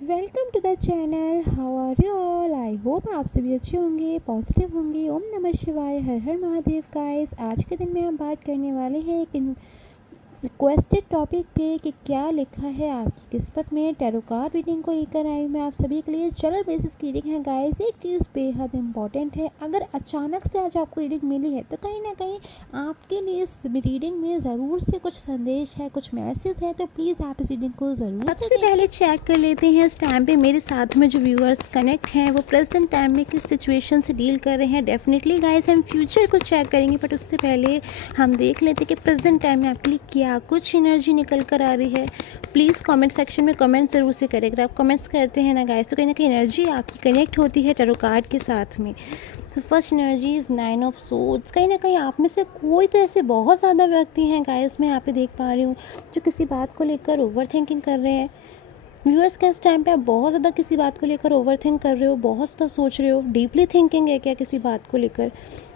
Welcome to the channel. How are you all? I hope आप सभी अच्छे होंगे, पॉजिटिव होंगे। ओम नमः शिवाय, हर हर महादेव। गाइस, आज के दिन में हम बात करने वाले हैं एक रिक्वेस्टेड टॉपिक पे कि क्या लिखा है आपकी किस्मत में। टैरो कार्ड रीडिंग को लेकर आई हूँ मैं आप सभी के लिए। जनरल बेसिस की रीडिंग है गाइस। एक चीज़ बेहद इंपॉर्टेंट है, अगर अचानक से आज आपको रीडिंग मिली है तो कहीं ना कहीं आपके लिए इस रीडिंग में ज़रूर से कुछ संदेश है, कुछ मैसेज है, तो प्लीज़ आप इस रीडिंग को ज़रूर सबसे पहले चेक कर लेते हैं इस टाइम पे मेरे साथ में जो व्यूअर्स कनेक्ट हैं वो प्रेजेंट टाइम में किस सिचुएशन से डील कर रहे हैं। डेफिनेटली गाइस हम फ्यूचर को चेक करेंगे, बट उससे पहले हम देख लेते हैं कि प्रेजेंट टाइम में आपके लिए क्या कुछ एनर्जी निकल कर आ रही है। प्लीज़ कमेंट सेक्शन में कमेंट ज़रूर से करें। अगर आप कमेंट्स करते हैं ना गाइस तो कहीं ना कहीं एनर्जी आपकी कनेक्ट होती है टैरो कार्ड के साथ में। तो first energy is 9 of swords. कहीं ना कहीं आप में से कोई तो ऐसे बहुत ज़्यादा व्यक्ति हैं गाइस, मैं यहाँ पे देख पा रही हूँ, जो किसी बात को लेकर ओवर थिंकिंग कर रहे हैं। व्यूअर्स के इस टाइम पे आप बहुत ज़्यादा किसी बात को लेकर ओवर थिंक कर रहे हो, बहुत ज़्यादा सोच रहे हो। डीपली थिंकिंग है क्या किसी बात को लेकर?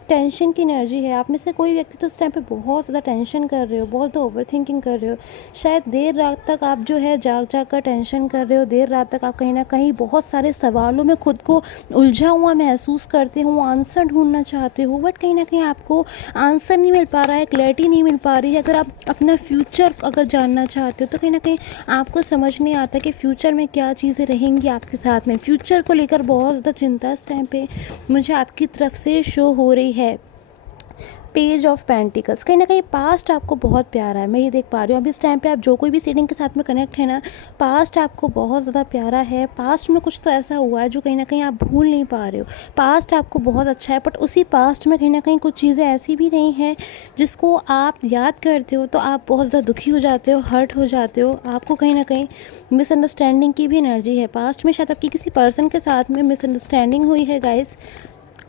टेंशन की एनर्जी है। आप में से कोई व्यक्ति तो इस टाइम पे बहुत ज़्यादा टेंशन कर रहे हो, बहुत ज़्यादा ओवर थिंकिंग कर रहे हो। शायद देर रात तक आप जो है जाग कर टेंशन कर रहे हो। देर रात तक आप कहीं ना कहीं बहुत सारे सवालों में खुद को उलझा हुआ महसूस करते हो, आंसर ढूंढना चाहते हो, बट कहीं ना कहीं आपको आंसर नहीं मिल पा रहा है, क्लैरिटी नहीं मिल पा रही है। अगर आप अपना फ्यूचर अगर जानना चाहते हो तो कहीं ना कहीं आपको समझ नहीं आता कि फ्यूचर में क्या चीज़ें रहेंगी आपके साथ में। फ्यूचर को लेकर बहुत ज़्यादा चिंता इस टाइम पे मुझे आपकी तरफ से शो हो रही है। पेज ऑफ पेंटिकल्स, कहीं ना कहीं पास्ट आपको बहुत प्यारा है, मैं ये देख पा रही हूँ। अभी इस टाइम पे आप जो कोई भी सीडिंग के साथ में कनेक्ट है ना, पास्ट आपको बहुत ज़्यादा प्यारा है। पास्ट में कुछ तो ऐसा हुआ है जो कहीं ना कहीं आप भूल नहीं पा रहे हो। पास्ट आपको बहुत अच्छा है, बट उसी पास्ट में कहीं ना कहीं कुछ चीज़ें ऐसी भी नहीं हैं जिसको आप याद करते हो तो आप बहुत ज़्यादा दुखी हो जाते हो, हर्ट हो जाते हो। आपको कहीं ना कहीं मिसअंडरस्टैंडिंग की भी एनर्जी है। पास्ट में शायद आपकी किसी पर्सन के साथ में मिसअंडरस्टैंडिंग हुई है guys.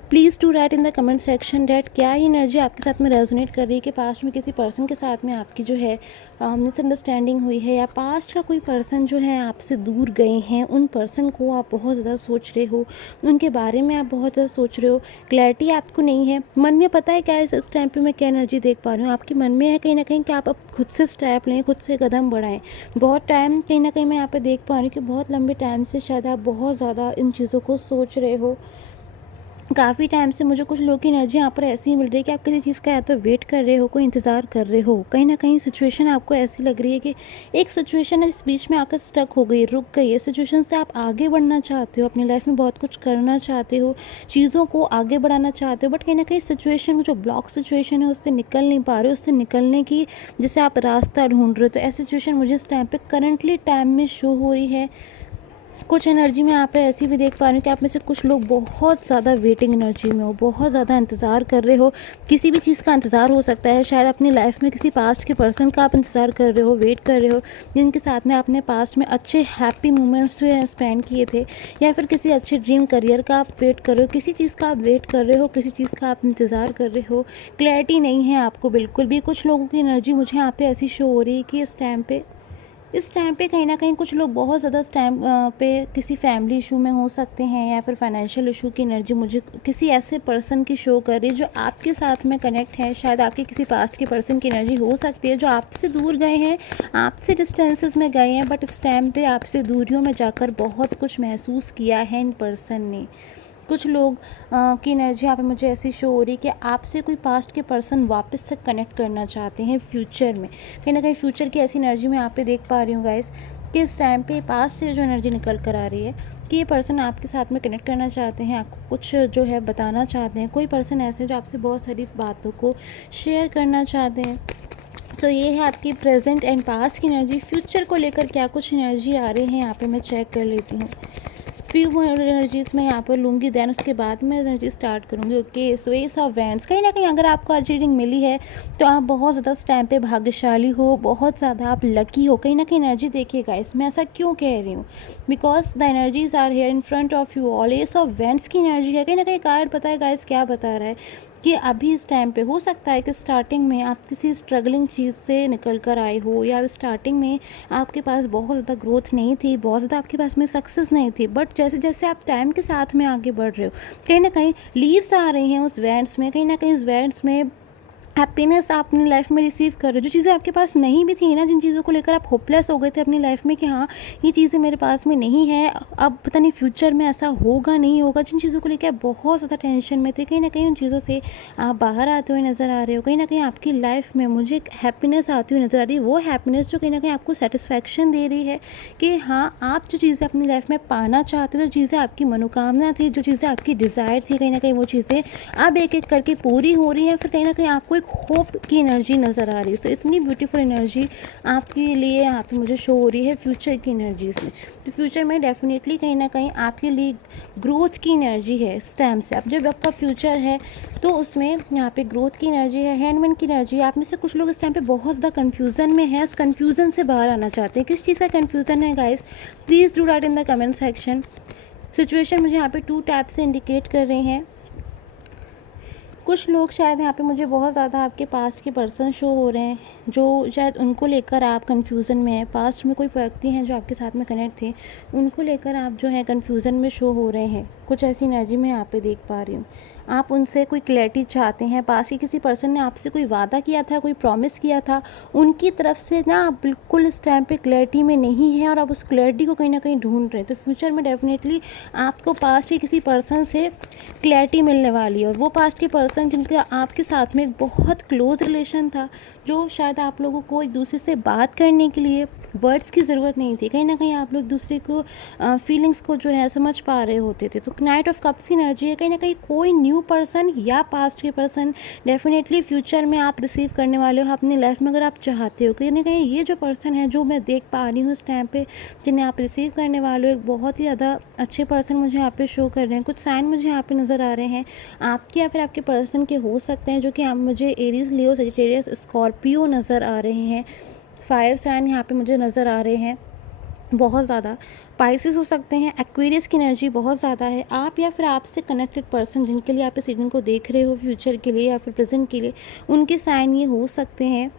Please to write in the comment section that क्या ये एनर्जी आपके साथ में रेजोनेट कर रही है कि पास्ट में किसी पर्सन के साथ में आपकी जो है मिसअंडरस्टैंडिंग हुई है, या पास्ट का कोई पर्सन जो है आपसे दूर गए हैं, उन पर्सन को आप बहुत ज़्यादा सोच रहे हो, उनके बारे में आप बहुत ज़्यादा सोच रहे हो। क्लैरिटी आपको नहीं है। मन में पता है क्या इस टाइम पे मैं क्या एनर्जी देख पा रही हूँ? आपके मन में है कहीं ना कहीं कि आप अब खुद से स्टेप लें, खुद से कदम बढ़ाएं। बहुत टाइम कहीं ना कहीं मैं यहाँ पे देख पा रही हूँ कि बहुत लंबे टाइम से शायद आप बहुत ज़्यादा इन चीज़ों को सोच रहे हो। काफ़ी टाइम से मुझे कुछ लोगों की एनर्जी यहाँ पर ऐसी ही मिल रही है कि आप किसी चीज़ का या तो वेट कर रहे हो, कोई इंतज़ार कर रहे हो। कहीं ना कहीं सिचुएशन आपको ऐसी लग रही है कि एक सिचुएशन है इस बीच में आकर स्टक हो गई, रुक गई है। सिचुएशन से आप आगे बढ़ना चाहते हो, अपनी लाइफ में बहुत कुछ करना चाहते हो, चीज़ों को आगे बढ़ाना चाहते हो, बट कहीं ना कहीं सिचुएशन जो ब्लॉक सिचुएशन है उससे निकल नहीं पा रहे हो। उससे निकलने की जैसे आप रास्ता ढूंढ रहे हो, तो ऐसी सिचुएशन मुझे इस टाइम पर करंटली टाइम में शो हो रही है। कुछ एनर्जी में यहाँ पे ऐसी भी देख पा रही हूँ कि आप में से कुछ लोग बहुत ज़्यादा वेटिंग एनर्जी में हो, बहुत ज़्यादा इंतज़ार कर रहे हो। किसी भी चीज़ का इंतज़ार हो सकता है। शायद अपनी लाइफ में किसी पास्ट के पर्सन का आप इंतज़ार कर रहे हो, वेट कर रहे हो, जिनके साथ में आपने पास्ट में अच्छे हैप्पी मोमेंट्स जो है स्पेंड किए थे, या फिर किसी अच्छे ड्रीम करियर का आप वेट कर रहे हो। किसी चीज़ का आप वेट कर रहे हो, किसी चीज़ का आप इंतज़ार कर रहे हो। क्लैरिटी नहीं है आपको बिल्कुल भी। कुछ लोगों की एनर्जी मुझे यहाँ पे ऐसी शो हो रही है कि इस टाइम पे कहीं ना कहीं कुछ लोग बहुत ज़्यादा इस टाइम पे किसी फैमिली इशू में हो सकते हैं, या फिर फाइनेंशियल इशू की एनर्जी मुझे किसी ऐसे पर्सन की शो कर रही है जो आपके साथ में कनेक्ट है। शायद आपके किसी पास्ट के पर्सन की एनर्जी हो सकती है जो आपसे दूर गए हैं, आपसे डिस्टेंसेस में गए हैं, बट इस टाइम पे आपसे दूरियों में जाकर बहुत कुछ महसूस किया है इन पर्सन ने। कुछ लोग की एनर्जी यहाँ पे मुझे ऐसी शो हो रही है कि आपसे कोई पास्ट के पर्सन वापस से कनेक्ट करना चाहते हैं फ्यूचर में। कहीं ना कहीं फ्यूचर की ऐसी एनर्जी मैं यहाँ पे देख पा रही हूँ गाइस कि इस टाइम पे पास्ट से जो एनर्जी निकल कर आ रही है कि ये पर्सन आपके साथ में कनेक्ट करना चाहते हैं, आपको कुछ जो है बताना चाहते हैं। कोई पर्सन ऐसे जो आपसे बहुत सारी बातों को शेयर करना चाहते हैं। सो ये है आपकी प्रेजेंट एंड पास्ट की एनर्जी। फ्यूचर को लेकर क्या कुछ एनर्जी आ रही है यहाँ पे मैं चेक कर लेती हूँ। फ्यू एनर्जीज मैं यहाँ पर लूँगी, देन उसके बाद मैं एनर्जी स्टार्ट करूँगी। Okay, so S of wands, कहीं ना कहीं अगर आपको आज रीडिंग मिली है तो आप बहुत ज़्यादा इस टाइम पे भाग्यशाली हो, बहुत ज़्यादा आप लकी हो। कहीं ना कहीं एनर्जी देखिएगा इसमें, ऐसा क्यों कह रही हूँ? Because the energies are here in front of you all. Ace of wands की एनर्जी है। कहीं ना कहीं कार्ड पता है गाइस क्या बता रहा है कि अभी इस टाइम पे हो सकता है कि स्टार्टिंग में आप किसी स्ट्रगलिंग चीज़ से निकल कर आए हो, या स्टार्टिंग में आपके पास बहुत ज़्यादा ग्रोथ नहीं थी, बहुत ज़्यादा आपके पास में सक्सेस नहीं थी, बट जैसे जैसे आप टाइम के साथ में आगे बढ़ रहे हो कहीं ना कहीं लीव्स आ रही हैं उस वैंड्स में। कहीं ना कहीं उस वैंड्स में हैप्पीनेस आप अपनी लाइफ में रिसीव कर रहे हो। जो चीज़ें आपके पास नहीं भी थी ना, जिन चीज़ों को लेकर आप होपलेस हो गए थे अपनी लाइफ में कि हाँ, ये चीज़ें मेरे पास में नहीं है, अब पता नहीं फ्यूचर में ऐसा होगा नहीं होगा, जिन चीज़ों को लेकर आप बहुत ज़्यादा टेंशन में थे, कहीं ना कहीं उन चीज़ों से आप बाहर आते हुए नज़र आ रहे हो। कहीं ना कहीं आपकी लाइफ में मुझे एक हैप्पीनेस आती हुई नज़र आ रही है। वो हैप्पीनेस जो कहीं ना कहीं आपको सेटिस्फैक्शन दे रही है कि हाँ, आप जो चीज़ें अपनी लाइफ में पाना चाहते हो, जो चीज़ें आपकी मनोकामना थी, जो चीज़ें आपकी डिज़ायर थी, कहीं ना कहीं वो चीज़ें अब एक एक करके पूरी हो रही हैं। फिर कहीं ना कहीं आपको एक होप की एनर्जी नज़र आ रही है। सो इतनी ब्यूटीफुल एनर्जी आपके लिए यहाँ पे मुझे शो हो रही है फ्यूचर की एनर्जीज़ में। तो फ्यूचर में डेफिनेटली कहीं ना कहीं आपके लिए ग्रोथ की एनर्जी है इस टाइम से। अब जब आपका फ्यूचर है तो उसमें यहाँ पे ग्रोथ की एनर्जी है, हैंडमैन की एनर्जी है। आप में से कुछ लोग इस टाइम पे बहुत ज़्यादा कन्फ्यूज़न में है, उस कन्फ्यूज़न से बाहर आना चाहते हैं। किस चीज़ का कन्फ्यूज़न है guys, please do right in the comment section. Situation मुझे यहाँ पे 2 टैप से इंडिकेट कर रहे हैं। कुछ लोग शायद यहाँ पे मुझे बहुत ज़्यादा आपके पास्ट के पर्सन शो हो रहे हैं, जो शायद उनको लेकर आप कन्फ्यूज़न में हैं। पास्ट में कोई व्यक्ति हैं जो आपके साथ में कनेक्ट थे, उनको लेकर आप जो है कन्फ्यूज़न में शो हो रहे हैं। कुछ ऐसी एनर्जी मैं यहाँ पे देख पा रही हूँ। आप उनसे कोई क्लैरिटी चाहते हैं। पास के किसी पर्सन ने आपसे कोई वादा किया था, कोई प्रॉमिस किया था, उनकी तरफ से ना आप बिल्कुल इस टाइम पे क्लैरिटी में नहीं है और आप उस क्लैरिटी को कहीं ना कहीं ढूंढ रहे हैं। तो फ्यूचर में डेफिनेटली आपको पास्ट के किसी पर्सन से क्लैरिटी मिलने वाली है। और वो पास्ट के पर्सन जिनका आपके साथ में एक बहुत क्लोज रिलेशन था, जो शायद आप लोगों को एक दूसरे से बात करने के लिए वर्ड्स की ज़रूरत नहीं थी, कहीं ना कहीं आप लोग एक दूसरे को फीलिंग्स को जो है समझ पा रहे होते थे। तो नाइट ऑफ कप्स की एनर्जी है, कहीं ना कहीं कोई न्यू पर्सन या पास्ट के पर्सन डेफिनेटली फ्यूचर में आप रिसीव करने वाले हो अपनी लाइफ में। अगर आप चाहते हो कहीं ना कहीं ये जो पर्सन है जो मैं देख पा रही हूँ इस टाइम पे, जिन्हें आप रिसीव करने वाले हो, एक बहुत ही ज़्यादा अच्छे पर्सन मुझे यहाँ पे शो कर रहे हैं। कुछ साइन मुझे यहाँ पे नज़र आ रहे हैं आपके या फिर आपके पर्सन के हो सकते हैं, जो कि आप मुझे एरीज, लियो, सजिटेरियस, स्कॉर्पियो नज़र आ रहे हैं। फायर साइन यहाँ पे मुझे नज़र आ रहे हैं बहुत ज़्यादा। पाइसेस हो सकते हैं, एक्वेरियस की एनर्जी बहुत ज़्यादा है। आप या फिर आपसे कनेक्टेड पर्सन जिनके लिए आप इस रीडिंग को देख रहे हो फ्यूचर के लिए या फिर प्रेजेंट के लिए, उनके साइन ये हो सकते हैं।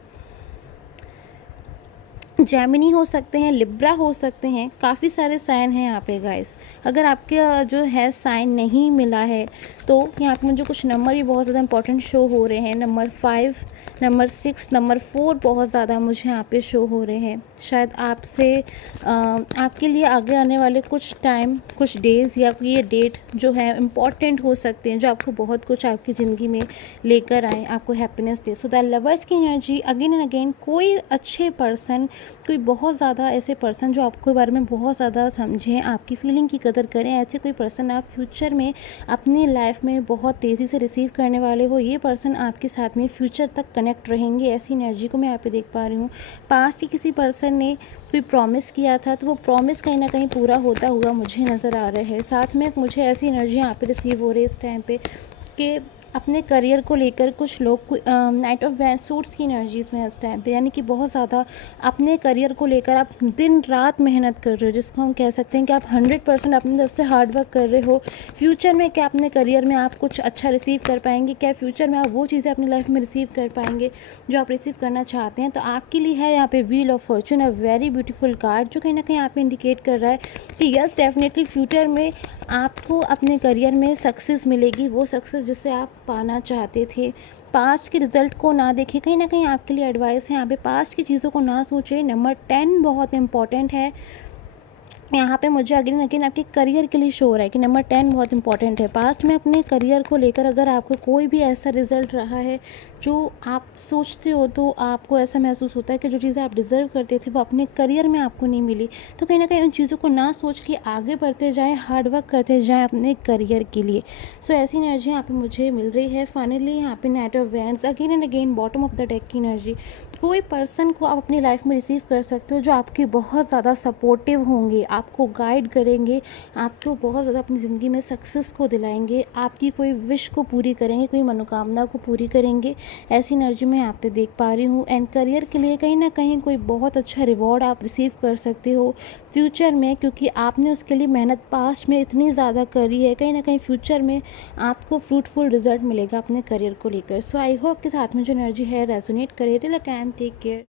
जेमिनी हो सकते हैं, लिब्रा हो सकते हैं, काफ़ी सारे साइन हैं यहाँ पे गाइस। अगर आपके जो है साइन नहीं मिला है तो यहाँ पे मुझे कुछ नंबर भी बहुत ज़्यादा इंपॉर्टेंट शो हो रहे हैं। नंबर 5, नंबर 6, नंबर 4 बहुत ज़्यादा मुझे यहाँ पे शो हो रहे हैं। शायद आपसे आपके लिए आगे आने वाले कुछ टाइम, कुछ डेज़ या ये डेट जो है इम्पॉर्टेंट हो सकते हैं, जो आपको बहुत कुछ आपकी ज़िंदगी में लेकर आए, आपको happiness they. So the lovers की एनर्जी अगेन एंड अगेन, कोई अच्छे पर्सन, कोई बहुत ज़्यादा ऐसे पर्सन जो आपके बारे में बहुत ज़्यादा समझें, आपकी फीलिंग की कदर करें, ऐसे कोई पर्सन आप फ्यूचर में अपनी लाइफ में बहुत तेज़ी से रिसीव करने वाले हो। ये पर्सन आपके साथ में फ्यूचर तक कनेक्ट रहेंगे, ऐसी एनर्जी को मैं यहाँ पे देख पा रही हूँ। पास्ट के किसी पर्सन ने कोई प्रॉमिस किया था तो वो प्रॉमिस कहीं ना कहीं पूरा होता हुआ मुझे नज़र आ रहा है। साथ में मुझे ऐसी एनर्जी यहाँ पे रिसीव हो रही है इस टाइम पे कि अपने करियर को लेकर कुछ लोग नाइट ऑफ सूट्स की एनर्जीज़ में इस टाइम पे, यानी कि बहुत ज़्यादा अपने करियर को लेकर आप दिन रात मेहनत कर रहे हो, जिसको हम कह सकते हैं कि आप 100% अपनी तरफ से हार्ड वर्क कर रहे हो। फ्यूचर में क्या अपने करियर में आप कुछ अच्छा रिसीव कर पाएंगे, क्या फ्यूचर में आप वो चीज़ें अपनी लाइफ में रिसीव कर पाएंगे जो आप रिसीव करना चाहते हैं। तो आपके लिए है यहाँ पे wheel of Fortune, a very beautiful card, जो कहीं ना कहीं आप इंडिकेट कर रहा है कि यस डेफिनेटली फ्यूचर में आपको अपने करियर में सक्सेस मिलेगी, वो सक्सेस जिससे आप पाना चाहते थे। पास्ट के रिज़ल्ट को ना देखें, कहीं ना कहीं आपके लिए एडवाइस है यहाँ पे, पास्ट की चीज़ों को ना सोचें। नंबर 10 बहुत इंपॉर्टेंट है यहाँ पे मुझे अगेन अगेन आपके करियर के लिए शो हो रहा है कि नंबर 10 बहुत इंपॉर्टेंट है। पास्ट में अपने करियर को लेकर अगर आपको कोई भी ऐसा रिज़ल्ट रहा है जो आप सोचते हो, तो आपको ऐसा महसूस होता है कि जो चीज़ें आप डिज़र्व करते थे वो अपने करियर में आपको नहीं मिली, तो कहीं ना कहीं उन चीज़ों को ना सोच के आगे बढ़ते जाएँ, हार्ड वर्क करते जाएँ अपने करियर के लिए। सो ऐसी एनर्जी यहाँ पे मुझे मिल रही है। फाइनली यहाँ पे night of wands again and again, bottom of the deck की एनर्जी। कोई पर्सन को आप अपनी लाइफ में रिसीव कर सकते हो जो आपके बहुत ज़्यादा सपोर्टिव होंगे, आपको गाइड करेंगे, आपको बहुत ज़्यादा अपनी ज़िंदगी में सक्सेस को दिलाएंगे, आपकी कोई विश को पूरी करेंगे, कोई मनोकामना को पूरी करेंगे। ऐसी एनर्जी मैं यहाँ पे देख पा रही हूँ। एंड करियर के लिए कहीं ना कहीं कोई बहुत अच्छा रिवॉर्ड आप रिसीव कर सकते हो फ्यूचर में, क्योंकि आपने उसके लिए मेहनत पास्ट में इतनी ज़्यादा करी है। कहीं ना कहीं फ्यूचर में आपको फ्रूटफुल रिजल्ट मिलेगा अपने करियर को लेकर। सो आई होप के साथ में जो एनर्जी है रेजोनेट करे। Till a time, take care.